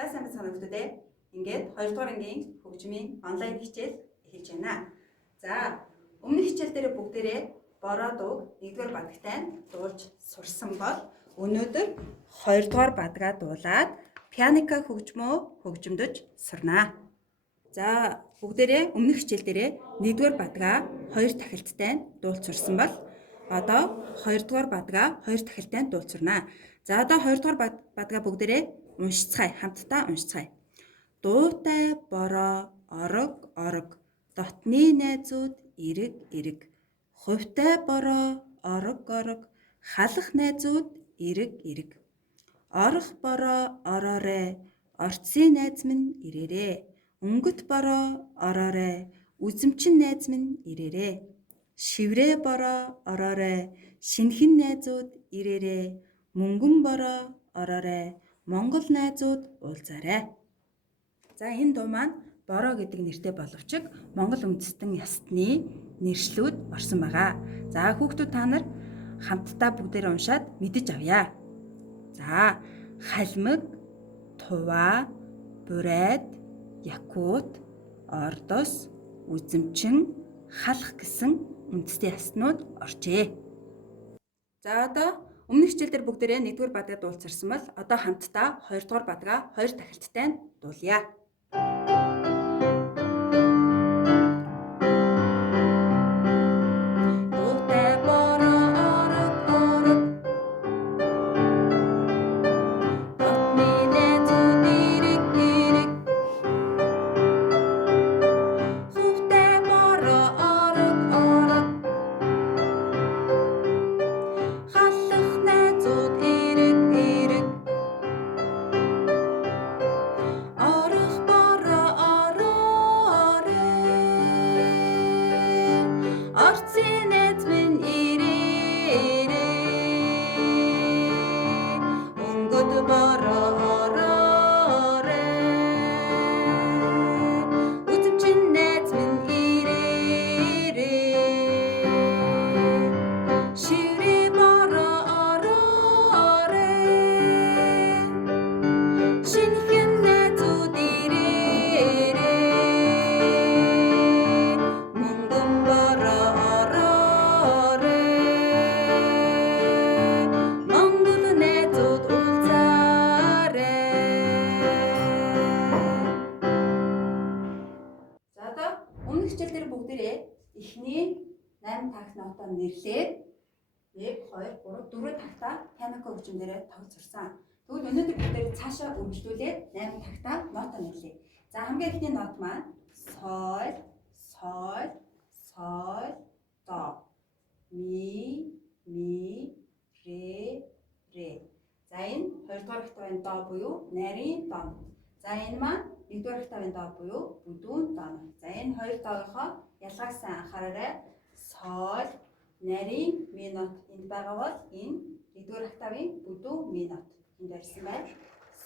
За сайн байна хүмүүстээ. Ингээд 2 дугаар ангийн хөгжмийн онлайн хичээл эхэлж байна. За өмнөх хичээл дээр бүгдээрээ бороо дууг 1-р бадагтай дуулж сурсан бол өнөөдөр 2 дугаар бадгаа дуулаад пианика хөгжмөө хөгжимдөж сурнаа. За бүгдээрээ өмнөх хичээл дээр 1-р бадгаа 2 тахилттай дуулж сурсан бол одоо 2 дугаар бадгаа 2 тахилттай дуулж сурнаа. За одоо 2 дугаар бадгаа бүгдээрээ уншицгаая, хамтдаа уншицгаая. Дуутай бороо орог орог, дотны найзууд эрэг эрэг. Хувьтай бороо орог орог, халах найзууд эрэг эрэг. Орох бороо ороорой, орцын найз минь ирээрээ. Өнгөт бороо ороорой, үзэмчин найз минь ирээрээ. Шиврээ бороо ороорой, шинхэн найзууд ирээрээ. Мөнгөн бороо ороорой, Монгол найзууд уулзаарай. За энэ дуу маань бороо гэдэг нэртэй боловч Монгол үндэстэн ястны нэршлүүд орсон байгаа. За хүүхдүүд та нар хамтдаа бүгдээрээ уншаад мэдэж авъя. За халимаг, туваа, бурайд, якут, ордос, үзэмчин, халах гэсэн үндэстэн ястнууд оржээ. За одоо өмнөх хичээл дээр бүгдээрээ 1-р бадгаа дуулцарсан бол одоо хамтдаа 2 дугаар бадгаа 2 тахилттай дуулъя. Дуутай бороо орог орог, дотны найзууд эрэг эрэг. Хувьтай бороо орог орог, халах найзууд эрэг эрэг. Орох бороо ороорой, орцын найз минь ирээрээ. Өнгөт бороо ороорой, үзэмчин найз минь ирээрээ. Шиврээ бороо ороорой, шинхэн найзууд ирээрээ. Мөнгөн бороо ороорой, Монгол найзууд уулзаарай. За одоо өмнөх хичээл дээр бүгдээрээ эхний 8 такт нотоо нэрлээд 1 2 3 4 тагтаа пианико хөгжмөөрөө тоглож сурсан. Тэгвэл өнөөдөр бүгдээрээ цаашаа үргэлжлүүлээд 8 тагтаа нотоо нэрлэе. За хамгийн эхний нот маань соль, соль, соль, до. Ми, ре, ре. За энэ 2 дугаар октавын до буюу нарийн до. За энэ маань 1 дугаар октавын до буюу бүдүүн до. За энэ хоёр доогийнхоо ялгааг сайн анхаараарай. Соль, нарийн ми нот энд байгаа бол энэ 1 дугаар октавын бүдүүн ми нот энд барьсан байна.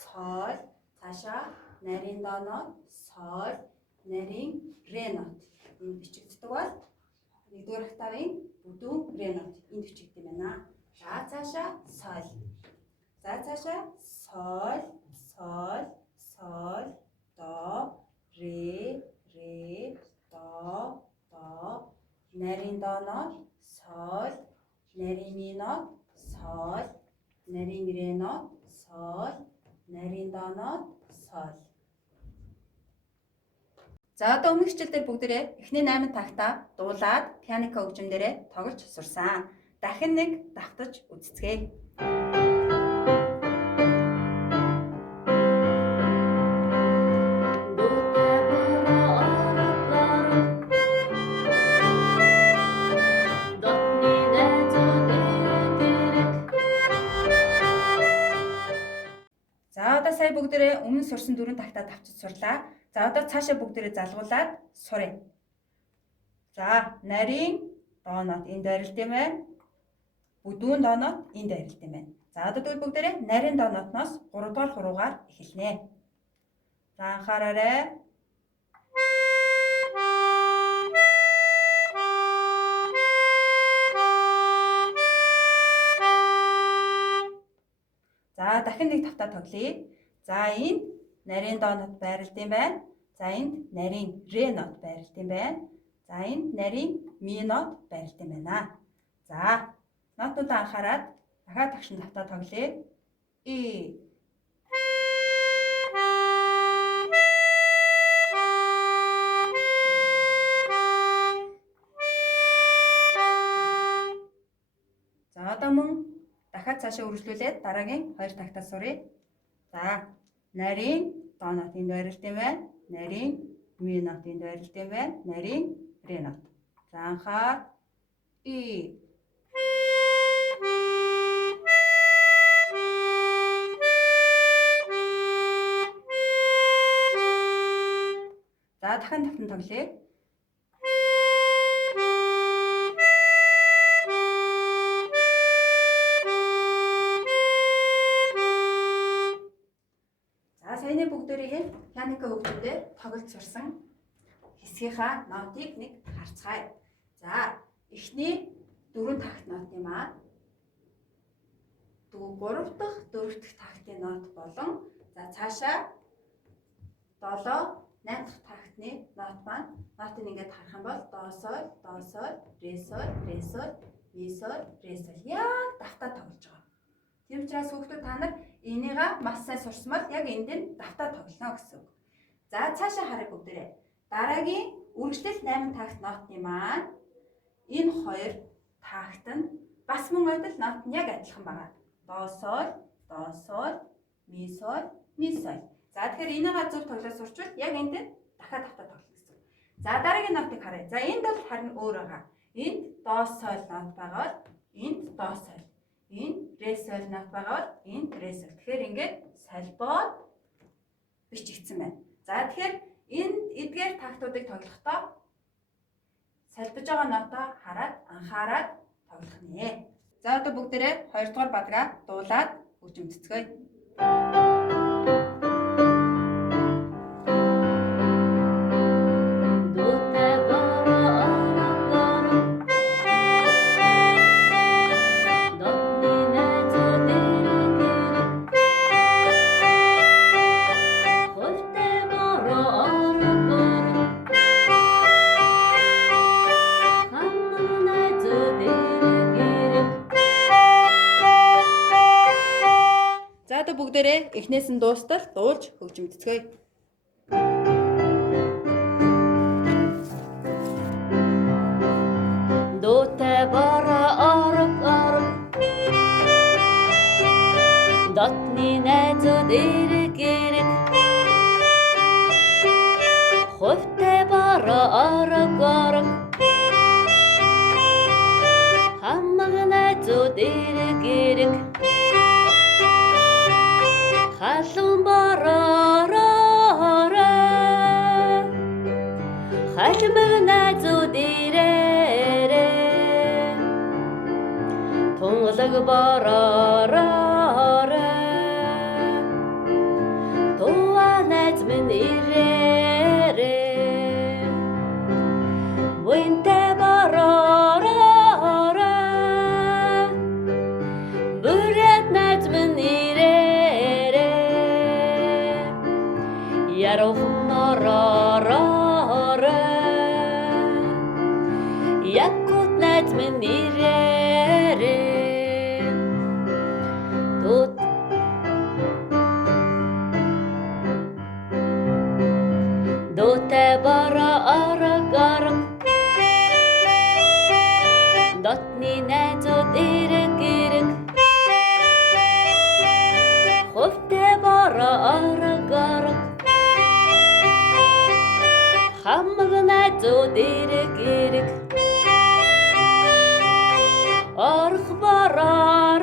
Соль, цаашаа нарийн до нот, соль, нарийн ре нот. Энд бичигддэг бол 1 дугаар октавын бүдүүн ре нот энд бичигддэг байна. За цаашаа соль. За цаашаа соль, соль, соль, до, ре, ре, до, до. Нарийн до нот, соль, нарийн ми нот, соль, нарийн ре нот, соль, нарийн до нот, соль. За одоо өмнөх хичээл дээр бүгдээрээ эхний 8 тагтаа дуулаад пианико хөгжмөөрөө тоглож сурсан. Дахин нэг давтаж үзцгээе. За одоо сая бүгдээрээ өмнө сурсан 4 тагтаа давчиж сурлаа. За одоо цаашаа бүгдээрээ залгуулад суръя. За нарийн до нот энд арилд юм байна. Бүдүүн до нот энд арилд юм байна. За одоо тэгвэл бүгдээрээ нарийн до нотноос 3 дугаар хуруугаар эхэлнэ. За анхаараарай. За дахин нэг тавтаа тоглоё. За энэ нарийн до нот байрлалт юм байна. За энд нарийн ре нот байрлалт юм байна. За энд нарийн ми нот байрлалт юм байна. За нотуудаа анхаарад дахиад тагшин давтаа тоглоё. И За одоо мөн дахиад цаашаа үргэлжлүүлээд дараагийн 2 тагтаа суръя. За нарийн до нотын байрлалт юм байна. Нарийн ми нотын байрлалт юм байна. Нарийн ре нот. За анхаар и За дахин давтан тоглоё. За саяны бүгдээрээ пианико хөгжмөдөө тоглож сурсан хэсгийнхаа нотыг нэг харцгаая. За эхний 4 такт нот юм аа. 3 дахь 4 дахь тактын нот болон за цаашаа 7 8 дахь тактны нот маань нотыг ингээд харах юм бол до соль, ре соль, ми соль, ре соль яг давтаа тоглож байгаа. Тийм учраас хүүхдүүд та нар энийгээ маш сайн сурсан бол яг энд нь давтаа тоглоно гэсэн үг. За цаашаа харъя бүгдээрээ. Дараагийн үргэлжлэл 8 такт нотны маань энэ 2 такт нь бас мөн адил нот нь яг адилхан байгаа. До соль, ми соль. За тэгэхээр энийгээ зөв тоглож сурчвал яг энд нь дахиад давтаа тоглоно гэсэн үг. За дараагийн нотыг харъя. За энд бол харин өөр байгаа. Энд до соль нот байгаа бол энд до соль. Энд ре соль нот байгаа бол энд ре соль. Тэгэхээр ингээд солбоод бичигдсэн байна. За тэгэхээр энд эдгээр тактуудыг тоглохдоо солбож байгаа нотоо хараад анхаарад тоглох нэ. За одоо бүгдээрээ 2 дугаар бадгаа дуулаад хөгжимцгөөе. Бүгдээрээ эхнээс нь дуустал дуулж хөгжимцгөөе. Дуутай бара арга дотны найзууд эрэг хувьтай бара арга хамаг найзууд эрэг халуун бороорой халмаг найзууд ирээрээ тунгалаг бороорой туа найз минь ирээрээ буянтай бороорой бүрээд найз минь Якут найз минь ирээрээ дуутай бара арга дотны найзууд эрэг хувьтай бара арга хамаг найзууд эрэг орх бороорой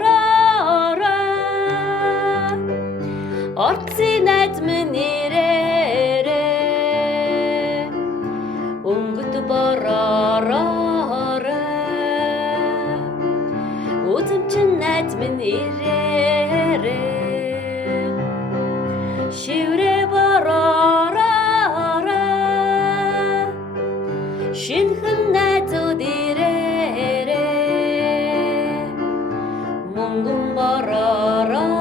орци найз минь ирээрээ өнгөт бороорой үзэмчин найз минь ирээрээ шиврээ бороорой шинхэн найзууд ирээрээ мөнгөн бороорой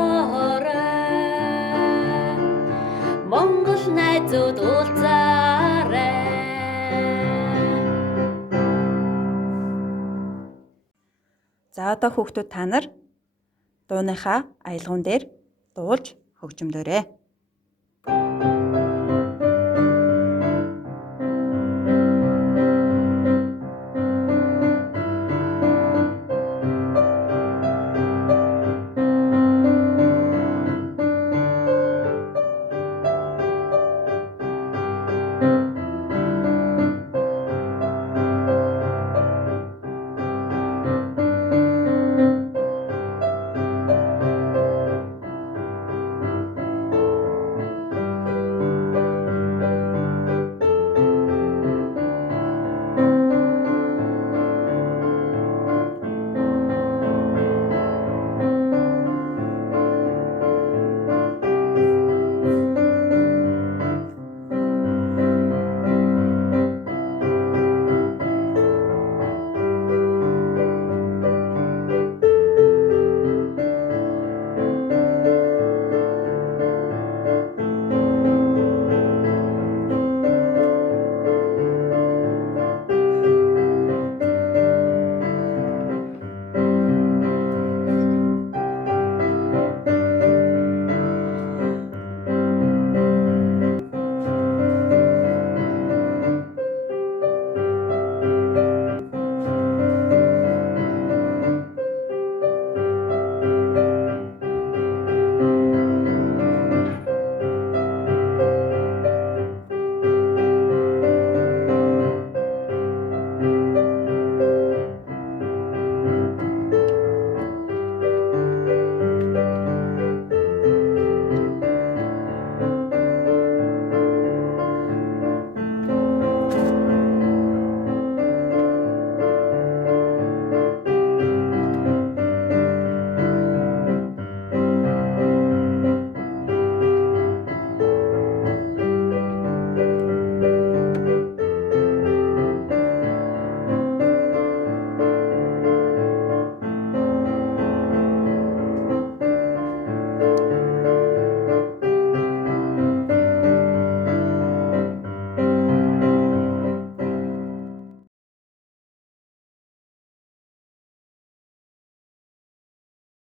За одоо хүүхдүүд та нар дууныхаа аялгуун дээр дуулж хөгжмөөрэй.